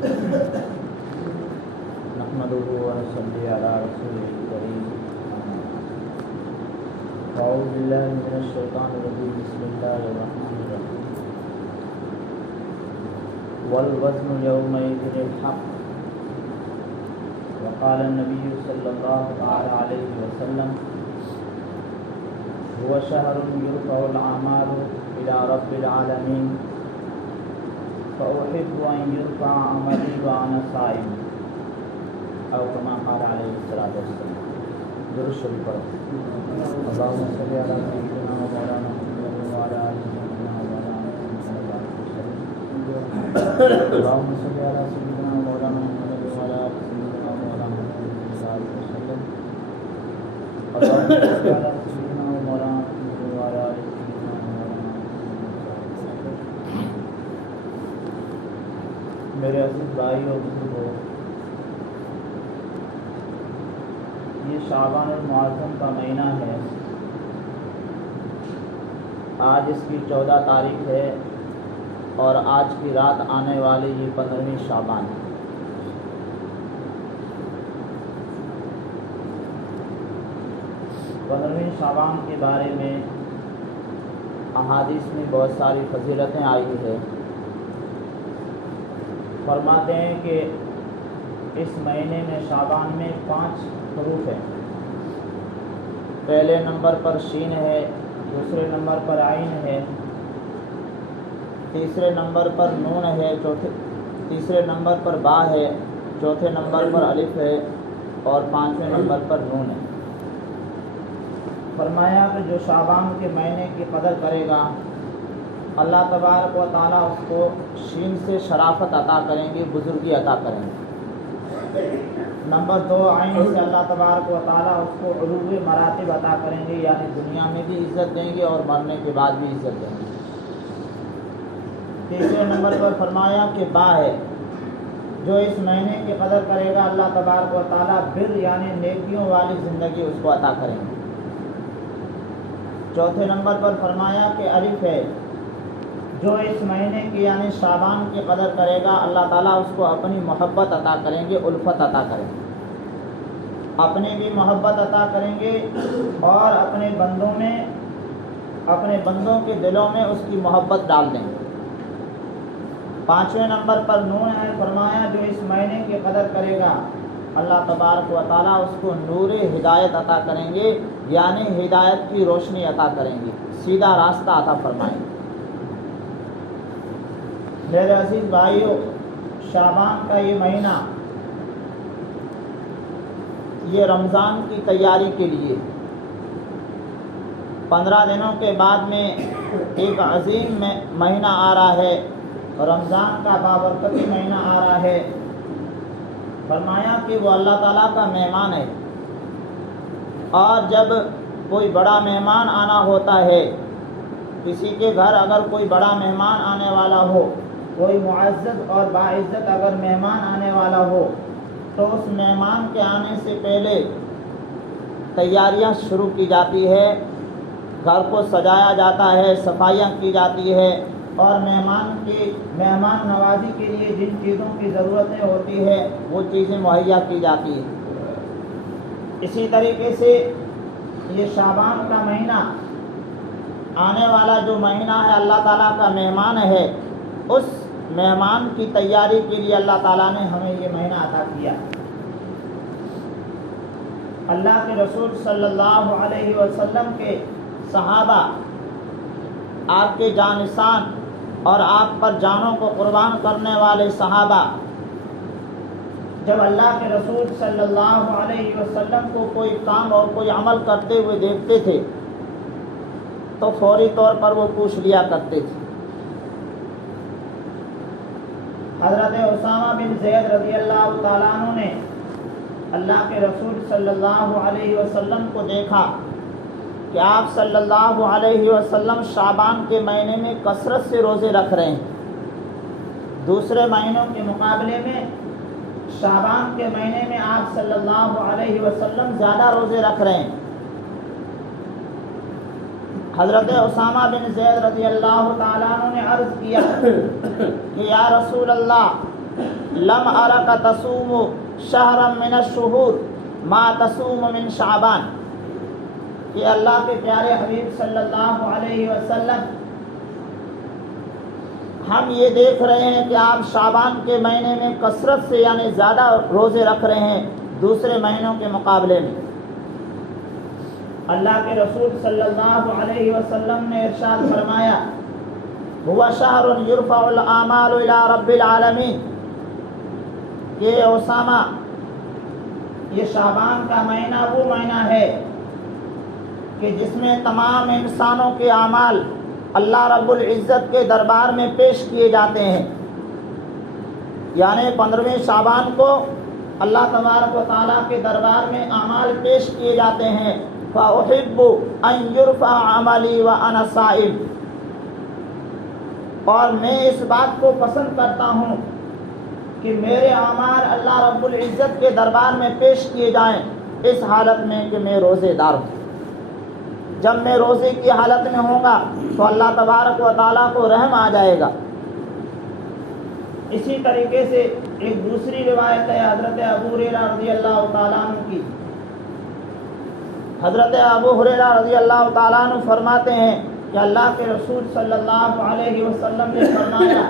نحمده ونصلي على رسوله الكريم. أعوذ بالله من الشيطان الرجيم. بسم الله الرحمن الرحيم. والوزن يومئذ الحق. وقال النبي صلى الله عليه وسلم: هو شهر يرفع الأعمال إلى رب العالمين فأحب أن يرفع عملي وأنا صائم، أو كما قال عليه الصلاة والسلام. درود شریف پڑھو. اللهم صل على سيدنا ومولانا محمد وعلى آل سيدنا ومولانا محمد وسلم. اللهم صل على سيدنا ومولانا محمد وعلى آل سيدنا ومولانا محمد وسلم. اللهم صل على سيدنا ومولانا محمد وعلى آل سيدنا ومولانا محمد. میرے عزیز بھائی اور بزرگوں، یہ شعبان المعظم کا مہینہ ہے. آج اس کی 14 تاریخ ہے اور آج کی رات آنے والی یہ 15ویں شعبان ہے. شعبان کے بارے میں احادیث میں بہت ساری فضیلتیں آئی ہے. فرماتے ہیں کہ اس مہینے میں شعبان میں 5 حروف ہیں. پہلے نمبر پر شین ہے، دوسرے نمبر پر عین ہے، تیسرے نمبر پر نون ہے، تیسرے نمبر پر با ہے، چوتھے نمبر پر الف ہے اور 5ویں نمبر پر نون ہے. فرمایا کہ جو شعبان کے مہینے کی قدر کرے گا اللہ تبارک و تعالیٰ اس کو شین سے شرافت عطا کریں گے، بزرگی عطا کریں گے. نمبر 2 عین سے اللہ تبارک و تعالیٰ اس کو علو مراتب عطا کریں گے، یعنی دنیا میں بھی عزت دیں گے اور مرنے کے بعد بھی عزت دیں گے. تیسرے نمبر پر فرمایا کہ با ہے، جو اس مہینے کی قدر کرے گا اللہ تبارک و تعالیٰ بر یعنی نیکیوں والی زندگی اس کو عطا کریں گے. چوتھے نمبر پر فرمایا کہ الف ہے، جو اس مہینے کی یعنی شعبان کی قدر کرے گا اللہ تعالیٰ اس کو اپنی محبت عطا کریں گے، الفت عطا کریں گے، اپنی بھی محبت عطا کریں گے اور اپنے بندوں کے دلوں میں اس کی محبت ڈال دیں گے. 5ویں نمبر پر نون ہے. فرمایا جو اس مہینے کی قدر کرے گا اللہ تبارک و تعالیٰ اس کو نور ہدایت عطا کریں گے، یعنی ہدایت کی روشنی عطا کریں گے، سیدھا راستہ عطا فرمائیں گے. میرے عزیز بھائیو، شعبان کا یہ مہینہ یہ رمضان کی تیاری کے لیے 15 دنوں کے بعد میں ایک عظیم مہینہ آ رہا ہے، رمضان کا بابرکتی مہینہ آ رہا ہے. فرمایا کہ وہ اللہ تعالیٰ کا مہمان ہے، اور جب کوئی بڑا مہمان آنا ہوتا ہے، کسی کے گھر اگر کوئی بڑا مہمان آنے والا ہو، کوئی معزز اور باعزت اگر مہمان آنے والا ہو، تو اس مہمان کے آنے سے پہلے تیاریاں شروع کی جاتی ہے، گھر کو سجایا جاتا ہے، صفائیاں کی جاتی ہے، اور مہمان نوازی کے لیے جن چیزوں کی ضرورتیں ہوتی ہے وہ چیزیں مہیا کی جاتی ہیں. اسی طریقے سے یہ شعبان کا مہینہ آنے والا جو مہینہ ہے اللہ تعالیٰ کا مہمان ہے، اس مہمان کی تیاری کے لیے اللہ تعالیٰ نے ہمیں یہ مہینہ عطا کیا. اللہ کے رسول صلی اللہ علیہ وسلم کے صحابہ، آپ کے جانشان اور آپ پر جانوں کو قربان کرنے والے صحابہ، جب اللہ کے رسول صلی اللہ علیہ وسلم کو کوئی کام اور کوئی عمل کرتے ہوئے دیکھتے تھے تو فوری طور پر وہ پوچھ لیا کرتے تھے. حضرت اسامہ بن زید رضی اللہ تعالیٰ عنہ نے اللہ کے رسول صلی اللہ علیہ وسلم کو دیکھا کہ آپ صلی اللہ علیہ وسلم شعبان کے مہینے میں کثرت سے روزے رکھ رہے ہیں. دوسرے مہینوں کے مقابلے میں شعبان کے مہینے میں آپ صلی اللہ علیہ وسلم زیادہ روزے رکھ رہے ہیں. حضرت اسامہ بن زید رضی اللہ تعالیٰ عنہ نے عرض کیا کہ یا رسول اللہ، لم ارک تصوم شہرا من الشہور ما تصوم من شعبان، کہ اللہ کے پیارے حبیب صلی اللہ علیہ وسلم ہم یہ دیکھ رہے ہیں کہ آپ شعبان کے مہینے میں کثرت سے یعنی زیادہ روزے رکھ رہے ہیں دوسرے مہینوں کے مقابلے میں۔ اللہ کے رسول صلی اللہ علیہ وسلم نے ارشاد فرمایا هو شہر یرفع الاعمال الی رب العالمین، کہ اسامہ یہ شعبان کا مہینہ وہ مہینہ ہے کہ جس میں تمام انسانوں کے اعمال اللہ رب العزت کے دربار میں پیش کیے جاتے ہیں، یعنی 15ویں شعبان کو اللہ تبارک و تعالیٰ کے دربار میں اعمال پیش کیے جاتے ہیں۔ فَأُحِبُّ أَن يُرْفَعَ عَمَلِي وَأَنَا صَائِمٌ، اور میں اس بات کو پسند کرتا ہوں کہ میرے اعمال اللہ رب العزت کے دربار میں پیش کیے جائیں اس حالت میں کہ میں روزے دار ہوں۔ جب میں روزے کی حالت میں ہوں گا تو اللہ تبارک و تعالیٰ کو رحم آ جائے گا۔ اسی طریقے سے ایک دوسری روایت ہے حضرت ابو ہریرہ رضی اللہ تعالیٰ عنہ کی۔ حضرت ابو ہریرہ رضی اللہ تعالیٰ عنہ فرماتے ہیں کہ اللہ کے رسول صلی اللہ علیہ وسلم نے فرمایا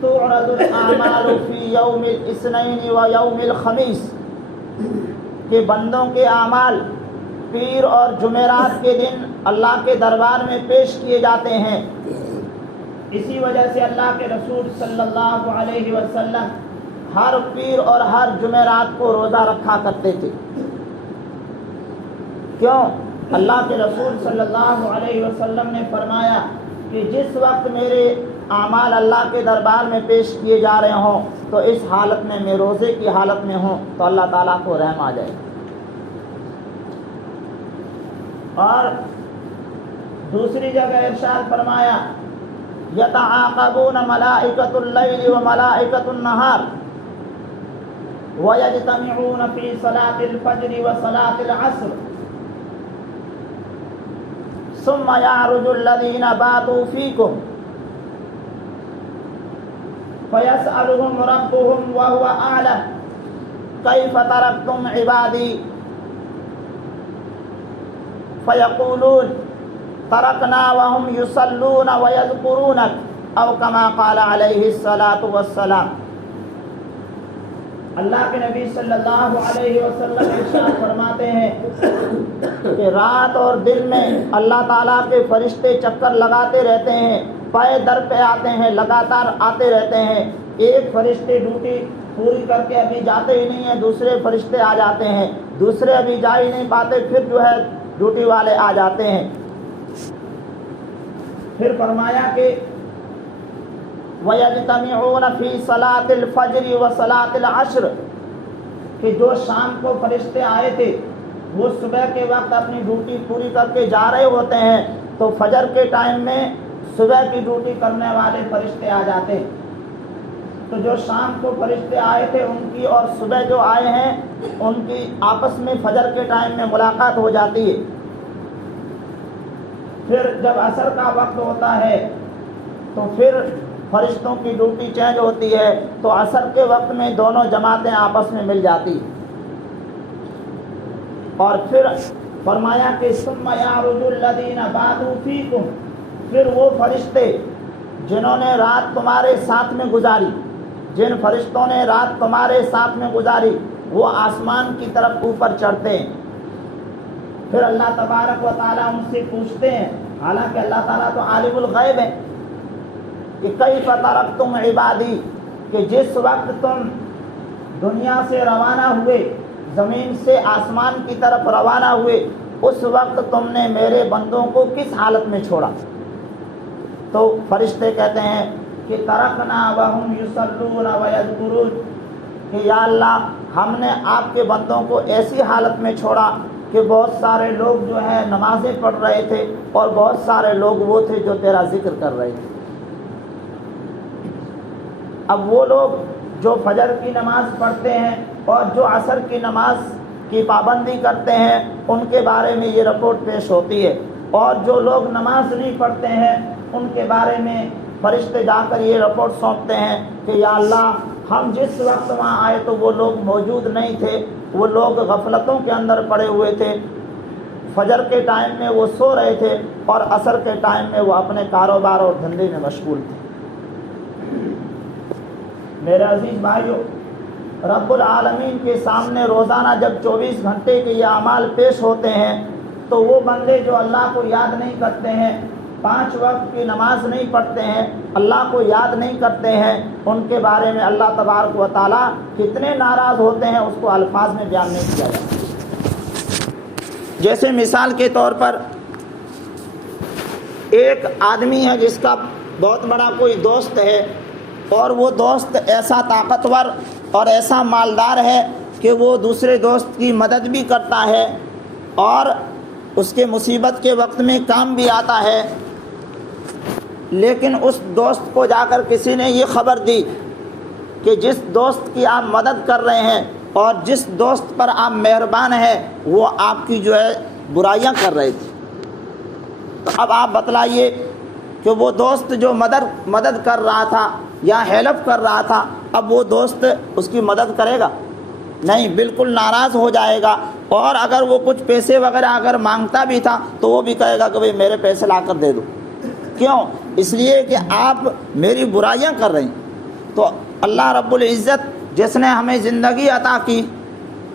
تعرض الاعمال فی یوم الاثنین و یوم الخمیس، کہ بندوں کے اعمال پیر اور جمعرات کے دن اللہ کے دربار میں پیش کیے جاتے ہیں۔ اسی وجہ سے اللہ کے رسول صلی اللہ علیہ وسلم ہر پیر اور ہر جمعرات کو روزہ رکھا کرتے تھے۔ کیوں؟ اللہ کے رسول صلی اللہ علیہ وسلم نے فرمایا کہ جس وقت میرے اعمال اللہ کے دربار میں پیش کیے جا رہے ہوں تو اس حالت میں روزے کی حالت میں ہوں تو اللہ تعالیٰ کو رحم آ جائے۔ اور دوسری جگہ ارشاد فرمایا یتعاقبون ملائکۃ اللیل و ملائکۃ النہار ویجتمعون فی صلاۃ الفجر و صلاۃ العصر ثم یعرج الذین باتوا فیکم فیسألهم ربهم وهو اعلم کیف ترکتم عبادی فیقولون ترکنا وهم یصلون ویذکرونک او کما قال علیہ الصلاۃ والسلام۔ اللہ کے نبی صلی اللہ علیہ وسلم ارشاد فرماتے ہیں کہ رات اور دن میں اللہ تعالیٰ کے فرشتے چکر لگاتے رہتے ہیں، پائے در پہ آتے ہیں، لگاتار آتے رہتے ہیں۔ ایک فرشتے ڈیوٹی پوری کر کے ابھی جاتے ہی نہیں ہیں، دوسرے فرشتے آ جاتے ہیں، دوسرے ابھی جا ہی نہیں پاتے، پھر جو ہے ڈیوٹی والے آ جاتے ہیں۔ پھر فرمایا کہ وَيَجْتَمِعُونَ فِي صَلَاةِ الْفَجْرِ وَصَلَاةِ الْعَصْرِ، کہ جو شام کو فرشتے آئے تھے وہ صبح کے وقت اپنی ڈیوٹی پوری کر کے جا رہے ہوتے ہیں، تو فجر کے ٹائم میں صبح کی ڈیوٹی کرنے والے فرشتے آ جاتے ہیں۔ تو جو شام کو فرشتے آئے تھے ان کی اور صبح جو آئے ہیں ان کی آپس میں فجر کے ٹائم میں ملاقات ہو جاتی ہے۔ پھر جب عصر کا وقت ہوتا ہے تو پھر فرشتوں کی ڈیوٹی چینج ہوتی ہے، تو عصر کے وقت میں دونوں جماعتیں آپس میں مل جاتی۔ اور پھر فرمایا کہ ثم یعرج الذین باتوا فیکم، پھر وہ فرشتے جنہوں نے رات تمہارے ساتھ میں گزاری، جن فرشتوں نے رات تمہارے ساتھ میں گزاری، وہ آسمان کی طرف اوپر چڑھتے ہیں۔ پھر اللہ تبارک و تعالیٰ ان سے پوچھتے ہیں، حالانکہ اللہ تعالیٰ تو عالم الغیب ہے، کہ کیف ترکتم عبادی، کہ جس وقت تم دنیا سے روانہ ہوئے، زمین سے آسمان کی طرف روانہ ہوئے، اس وقت تم نے میرے بندوں کو کس حالت میں چھوڑا؟ تو فرشتے کہتے ہیں کہ ترکنا وہم یصلون ویذکرون، کہ یا اللہ ہم نے آپ کے بندوں کو ایسی حالت میں چھوڑا کہ بہت سارے لوگ جو ہے نمازیں پڑھ رہے تھے اور بہت سارے لوگ وہ تھے جو تیرا ذکر کر رہے تھے۔ اب وہ لوگ جو فجر کی نماز پڑھتے ہیں اور جو عصر کی نماز کی پابندی کرتے ہیں ان کے بارے میں یہ رپورٹ پیش ہوتی ہے، اور جو لوگ نماز نہیں پڑھتے ہیں ان کے بارے میں فرشتے جا کر یہ رپورٹ سونپتے ہیں کہ یا اللہ ہم جس وقت وہاں آئے تو وہ لوگ موجود نہیں تھے، وہ لوگ غفلتوں کے اندر پڑے ہوئے تھے، فجر کے ٹائم میں وہ سو رہے تھے اور عصر کے ٹائم میں وہ اپنے کاروبار اور دھندے میں مشغول تھے۔ میرے عزیز بھائیو، رب العالمین کے سامنے روزانہ جب 24 گھنٹے کے یہ اعمال پیش ہوتے ہیں تو وہ بندے جو اللہ کو یاد نہیں کرتے ہیں، 5 وقت کی نماز نہیں پڑھتے ہیں، اللہ کو یاد نہیں کرتے ہیں، ان کے بارے میں اللہ تبارک و تعالیٰ کتنے ناراض ہوتے ہیں اس کو الفاظ میں بیان نہیں کیا جاتا۔ جیسے مثال کے طور پر ایک آدمی ہے جس کا بہت بڑا کوئی دوست ہے، اور وہ دوست ایسا طاقتور اور ایسا مالدار ہے کہ وہ دوسرے دوست کی مدد بھی کرتا ہے اور اس کے مصیبت کے وقت میں کام بھی آتا ہے، لیکن اس دوست کو جا کر کسی نے یہ خبر دی کہ جس دوست کی آپ مدد کر رہے ہیں اور جس دوست پر آپ مہربان ہیں وہ آپ کی جو ہے برائیاں کر رہے تھے۔ تو اب آپ بتلائیے کہ وہ دوست جو مدد کر رہا تھا یا ہیلپ کر رہا تھا، اب وہ دوست اس کی مدد کرے گا؟ نہیں، بالکل ناراض ہو جائے گا، اور اگر وہ کچھ پیسے وغیرہ اگر مانگتا بھی تھا تو وہ بھی کہے گا کہ بھئی میرے پیسے لا کر دے دو۔ کیوں؟ اس لیے کہ آپ میری برائیاں کر رہے ہیں۔ تو اللہ رب العزت جس نے ہمیں زندگی عطا کی،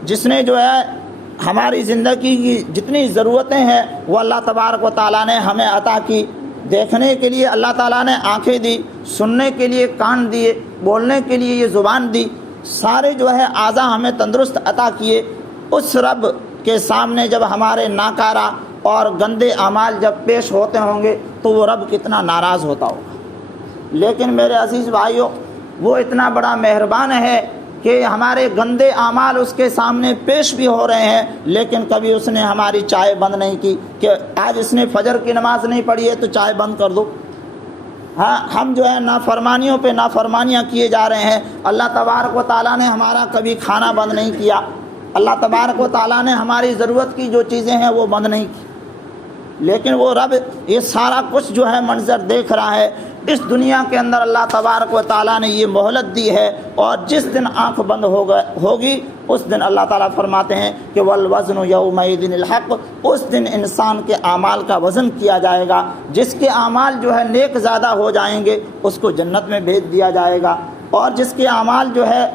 جس نے جو ہے ہماری زندگی کی جتنی ضرورتیں ہیں وہ اللہ تبارک و تعالیٰ نے ہمیں عطا کی، دیکھنے کے لیے اللہ تعالیٰ نے آنکھیں دی، سننے کے لیے کان دیے، بولنے کے لیے یہ زبان دی، سارے جو ہے اعضاء ہمیں تندرست عطا کیے۔ اس رب کے سامنے جب ہمارے ناکارہ اور گندے اعمال جب پیش ہوتے ہوں گے تو وہ رب کتنا ناراض ہوتا ہوگا۔ لیکن میرے عزیز بھائیوں، وہ اتنا بڑا مہربان ہے کہ ہمارے گندے اعمال اس کے سامنے پیش بھی ہو رہے ہیں، لیکن کبھی اس نے ہماری چائے بند نہیں کی کہ آج اس نے فجر کی نماز نہیں پڑھی ہے تو چائے بند کر دو۔ ہاں، ہم جو ہے نافرمانیوں پہ نافرمانیاں کیے جا رہے ہیں، اللہ تبارک و تعالیٰ نے ہمارا کبھی کھانا بند نہیں کیا، اللہ تبارک و تعالیٰ نے ہماری ضرورت کی جو چیزیں ہیں وہ بند نہیں کی، لیکن وہ رب یہ سارا کچھ جو ہے منظر دیکھ رہا ہے۔ اس دنیا کے اندر اللہ تبارک و تعالیٰ نے یہ مہلت دی ہے، اور جس دن آنکھ بند ہوگی اس دن اللہ تعالیٰ فرماتے ہیں کہ والوزن یومئذ الحق، اس دن انسان کے اعمال کا وزن کیا جائے گا، جس کے اعمال جو ہے نیک زیادہ ہو جائیں گے اس کو جنت میں بھیج دیا جائے گا، اور جس کے اعمال جو ہے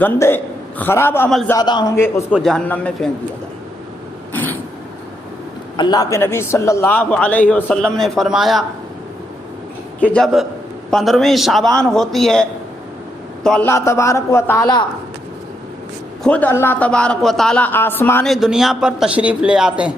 گندے خراب عمل زیادہ ہوں گے اس کو جہنم میں پھینک دیا جائے گا۔ اللہ کے نبی صلی اللہ علیہ وسلم نے فرمایا کہ جب 15ویں شعبان ہوتی ہے تو اللہ تبارک و تعالیٰ خود اللہ تبارک و تعالیٰ آسمان دنیا پر تشریف لے آتے ہیں۔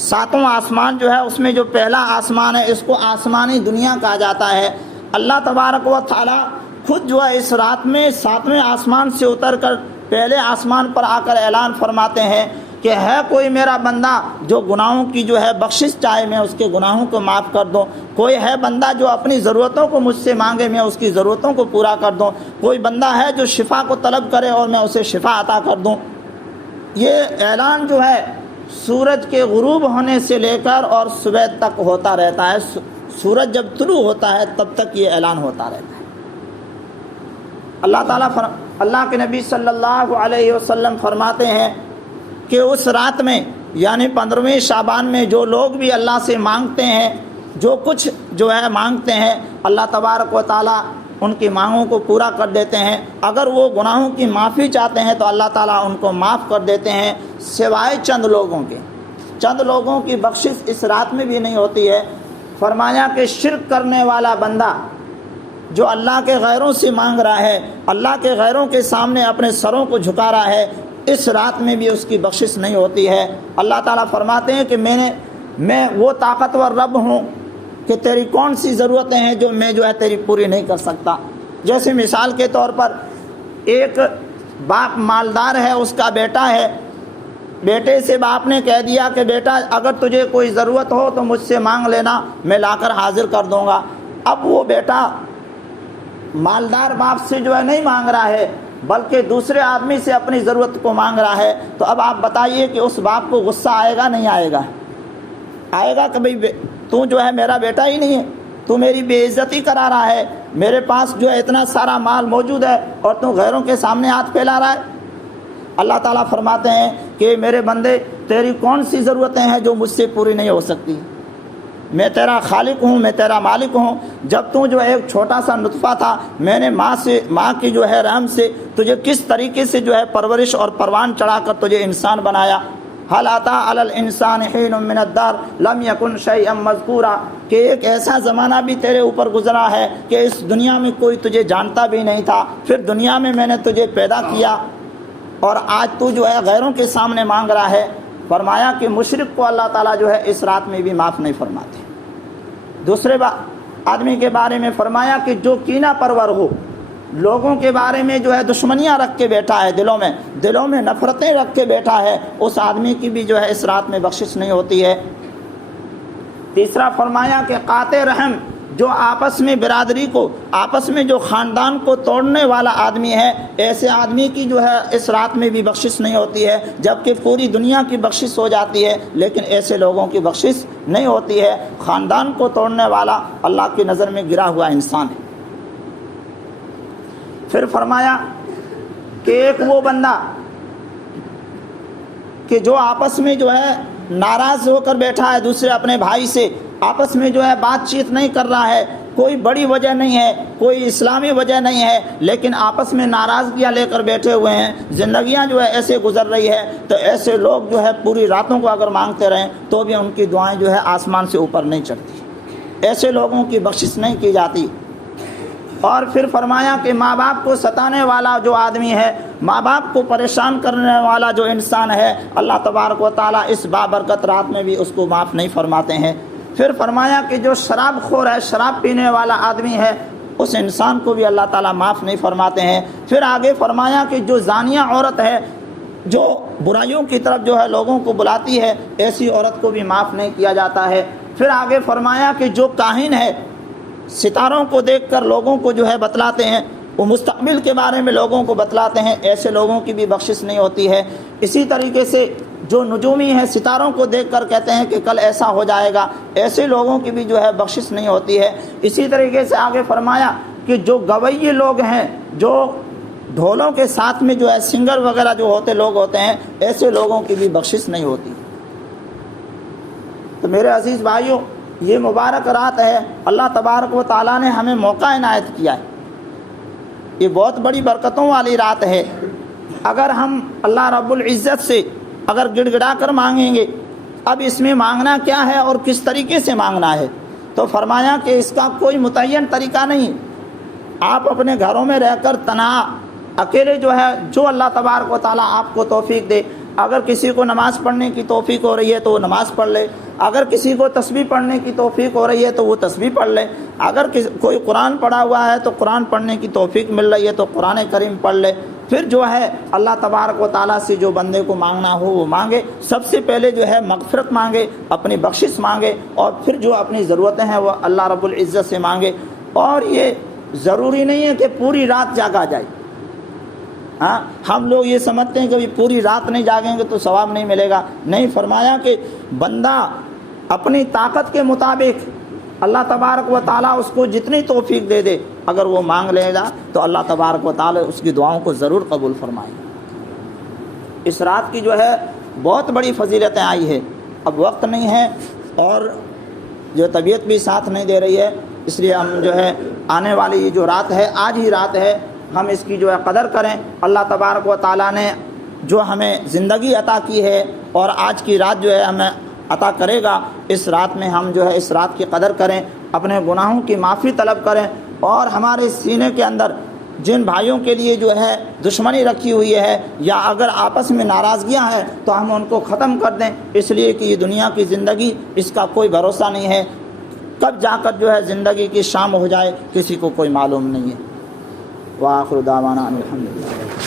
7واں آسمان جو ہے اس میں جو پہلا آسمان ہے اس کو آسمانی دنیا کہا جاتا ہے۔ اللہ تبارک و تعالیٰ خود جو ہے اس رات میں 7ویں آسمان سے اتر کر پہلے آسمان پر آ کر اعلان فرماتے ہیں کہ ہے کوئی میرا بندہ جو گناہوں کی جو ہے بخشش چاہے میں اس کے گناہوں کو معاف کر دوں، کوئی ہے بندہ جو اپنی ضرورتوں کو مجھ سے مانگے میں اس کی ضرورتوں کو پورا کر دوں، کوئی بندہ ہے جو شفا کو طلب کرے اور میں اسے شفا عطا کر دوں۔ یہ اعلان جو ہے سورج کے غروب ہونے سے لے کر اور صبح تک ہوتا رہتا ہے، سورج جب طلوع ہوتا ہے تب تک یہ اعلان ہوتا رہتا ہے۔ اللہ کے نبی صلی اللہ علیہ وسلم فرماتے ہیں کہ اس رات میں یعنی 15ویں شعبان میں جو لوگ بھی اللہ سے مانگتے ہیں، جو کچھ جو ہے مانگتے ہیں، اللہ تبارک و تعالیٰ ان کی مانگوں کو پورا کر دیتے ہیں۔ اگر وہ گناہوں کی معافی چاہتے ہیں تو اللہ تعالیٰ ان کو معاف کر دیتے ہیں، سوائے چند لوگوں کے۔ چند لوگوں کی بخشش اس رات میں بھی نہیں ہوتی ہے۔ فرمایا کہ شرک کرنے والا بندہ جو اللہ کے غیروں سے مانگ رہا ہے، اللہ کے غیروں کے سامنے اپنے سروں کو جھکا رہا ہے، اس رات میں بھی اس کی بخشش نہیں ہوتی ہے۔ اللہ تعالیٰ فرماتے ہیں کہ میں وہ طاقتور رب ہوں کہ تیری کون سی ضرورتیں ہیں جو میں جو ہے تیری پوری نہیں کر سکتا۔ جیسے مثال کے طور پر ایک باپ مالدار ہے، اس کا بیٹا ہے، بیٹے سے باپ نے کہہ دیا کہ بیٹا اگر تجھے کوئی ضرورت ہو تو مجھ سے مانگ لینا، میں لا کر حاضر کر دوں گا۔ اب وہ بیٹا مالدار باپ سے جو ہے نہیں مانگ رہا ہے بلکہ دوسرے آدمی سے اپنی ضرورت کو مانگ رہا ہے، تو اب آپ بتائیے کہ اس باپ کو غصہ آئے گا نہیں آئے گا؟ آئے گا کہ بھئی تو جو ہے میرا بیٹا ہی نہیں ہے، تو میری بے عزتی کرا رہا ہے، میرے پاس جو ہے اتنا سارا مال موجود ہے اور تو غیروں کے سامنے ہاتھ پھیلا رہا ہے۔ اللہ تعالیٰ فرماتے ہیں کہ میرے بندے تیری کون سی ضرورتیں ہیں جو مجھ سے پوری نہیں ہو سکتی؟ میں تیرا خالق ہوں، میں تیرا مالک ہوں۔ جب تو جو ایک چھوٹا سا نطفہ تھا، میں نے ماں کی جو ہے رحم سے تجھے کس طریقے سے جو ہے پرورش اور پروان چڑھا کر تجھے انسان بنایا۔ هل اتى على الانسان حين من الدهر لم يكن شيئا مذكورا، کہ ایک ایسا زمانہ بھی تیرے اوپر گزرا ہے کہ اس دنیا میں کوئی تجھے جانتا بھی نہیں تھا، پھر دنیا میں نے تجھے پیدا کیا اور آج تو جو ہے غیروں کے سامنے مانگ رہا ہے۔ فرمایا کہ مشرک کو اللہ تعالیٰ جو ہے اس رات میں بھی معاف نہیں فرماتے۔ دوسرے آدمی کے بارے میں فرمایا کہ جو کینہ پرور ہو، لوگوں کے بارے میں جو ہے دشمنیاں رکھ کے بیٹھا ہے، دلوں میں نفرتیں رکھ کے بیٹھا ہے، اس آدمی کی بھی جو ہے اس رات میں بخشش نہیں ہوتی ہے۔ تیسرا فرمایا کہ قاطع رحم، جو آپس میں برادری کو، آپس میں جو خاندان کو توڑنے والا آدمی ہے، ایسے آدمی کی جو ہے اس رات میں بھی بخشش نہیں ہوتی ہے، جبکہ پوری دنیا کی بخشش ہو جاتی ہے، لیکن ایسے لوگوں کی بخشش نہیں ہوتی ہے۔ خاندان کو توڑنے والا اللہ کی نظر میں گرا ہوا انسان ہے۔ پھر فرمایا کہ ایک وہ بندہ کہ جو آپس میں جو ہے ناراض ہو کر بیٹھا ہے دوسرے اپنے بھائی سے، آپس میں جو ہے بات چیت نہیں کر رہا ہے، کوئی بڑی وجہ نہیں ہے، کوئی اسلامی وجہ نہیں ہے، لیکن آپس میں ناراضگیاں لے کر بیٹھے ہوئے ہیں، زندگیاں جو ہے ایسے گزر رہی ہے، تو ایسے لوگ جو ہے پوری راتوں کو اگر مانگتے رہیں تو بھی ان کی دعائیں جو ہے آسمان سے اوپر نہیں چڑھتی، ایسے لوگوں کی بخشش نہیں کی جاتی۔ اور پھر فرمایا کہ ماں باپ کو ستانے والا جو آدمی ہے، ماں باپ کو پریشان کرنے والا جو انسان ہے، اللہ تبارک و تعالیٰ اس بابرکت رات میں بھی اس کو معاف نہیں فرماتے ہیں۔ پھر فرمایا کہ جو شراب خور ہے، شراب پینے والا آدمی ہے، اس انسان کو بھی اللہ تعالیٰ معاف نہیں فرماتے ہیں۔ پھر آگے فرمایا کہ جو زانیہ عورت ہے، جو برائیوں کی طرف جو ہے لوگوں کو بلاتی ہے، ایسی عورت کو بھی معاف نہیں کیا جاتا ہے۔ پھر آگے فرمایا کہ جو کاہن ہے، ستاروں کو دیکھ کر لوگوں کو جو ہے بتلاتے ہیں، وہ مستقبل کے بارے میں لوگوں کو بتلاتے ہیں، ایسے لوگوں کی بھی بخشش نہیں ہوتی ہے۔ اسی طریقے سے جو نجومی ہیں، ستاروں کو دیکھ کر کہتے ہیں کہ کل ایسا ہو جائے گا، ایسے لوگوں کی بھی جو ہے بخشش نہیں ہوتی ہے۔ اسی طریقے سے آگے فرمایا کہ جو گویے لوگ ہیں، جو ڈھولوں کے ساتھ میں جو ہے سنگر وغیرہ جو لوگ ہوتے ہیں، ایسے لوگوں کی بھی بخشش نہیں ہوتی۔ تو میرے عزیز بھائیوں، یہ مبارک رات ہے، اللہ تبارک و تعالیٰ نے ہمیں موقع عنایت کیا ہے، یہ بہت بڑی برکتوں والی رات ہے۔ اگر ہم اللہ رب العزت سے اگر گڑ گڑا کر مانگیں گے، اب اس میں مانگنا کیا ہے اور کس طریقے سے مانگنا ہے، تو فرمایا کہ اس کا کوئی متعین طریقہ نہیں۔ آپ اپنے گھروں میں رہ کر تنہا اکیلے جو ہے، جو اللہ تبارک و تعالیٰ آپ کو توفیق دے، اگر کسی کو نماز پڑھنے کی توفیق ہو رہی ہے تو وہ نماز پڑھ لے، اگر کسی کو تسبیح پڑھنے کی توفیق ہو رہی ہے تو وہ تسبیح پڑھ لے، اگر کوئی قرآن پڑھا ہوا ہے تو قرآن پڑھنے کی توفیق مل رہی ہے تو قرآن کریم پڑھ لے۔ پھر جو ہے اللہ تبارک و تعالیٰ سے جو بندے کو مانگنا ہو وہ مانگے، سب سے پہلے جو ہے مغفرت مانگے، اپنی بخشش مانگے، اور پھر جو اپنی ضرورتیں ہیں وہ اللہ رب العزت سے مانگے۔ اور یہ ضروری نہیں ہے کہ پوری رات جاگا جائے۔ ہاں، ہم لوگ یہ سمجھتے ہیں کہ پوری رات نہیں جاگیں گے تو ثواب نہیں ملے گا، نہیں، فرمایا کہ بندہ اپنی طاقت کے مطابق اللہ تبارک و تعالیٰ اس کو جتنی توفیق دے دے، اگر وہ مانگ لے گا تو اللہ تبارک و تعالیٰ اس کی دعاؤں کو ضرور قبول فرمائے گا۔ اس رات کی جو ہے بہت بڑی فضیلتیں آئی ہے۔ اب وقت نہیں ہے اور جو طبیعت بھی ساتھ نہیں دے رہی ہے، اس لیے ہم جو ہے آنے والی یہ جو رات ہے، آج ہی رات ہے، ہم اس کی جو ہے قدر کریں۔ اللہ تبارک و تعالیٰ نے جو ہمیں زندگی عطا کی ہے اور آج کی رات جو ہے ہمیں عطا کرے گا، اس رات میں ہم جو ہے اس رات کی قدر کریں، اپنے گناہوں کی معافی طلب کریں، اور ہمارے سینے کے اندر جن بھائیوں کے لیے جو ہے دشمنی رکھی ہوئی ہے یا اگر آپس میں ناراضگیاں ہیں تو ہم ان کو ختم کر دیں، اس لیے کہ یہ دنیا کی زندگی، اس کا کوئی بھروسہ نہیں ہے، کب جا کر جو ہے زندگی کی شام ہو جائے کسی کو کوئی معلوم نہیں ہے۔ وآخر دعوانا الحمدللہ۔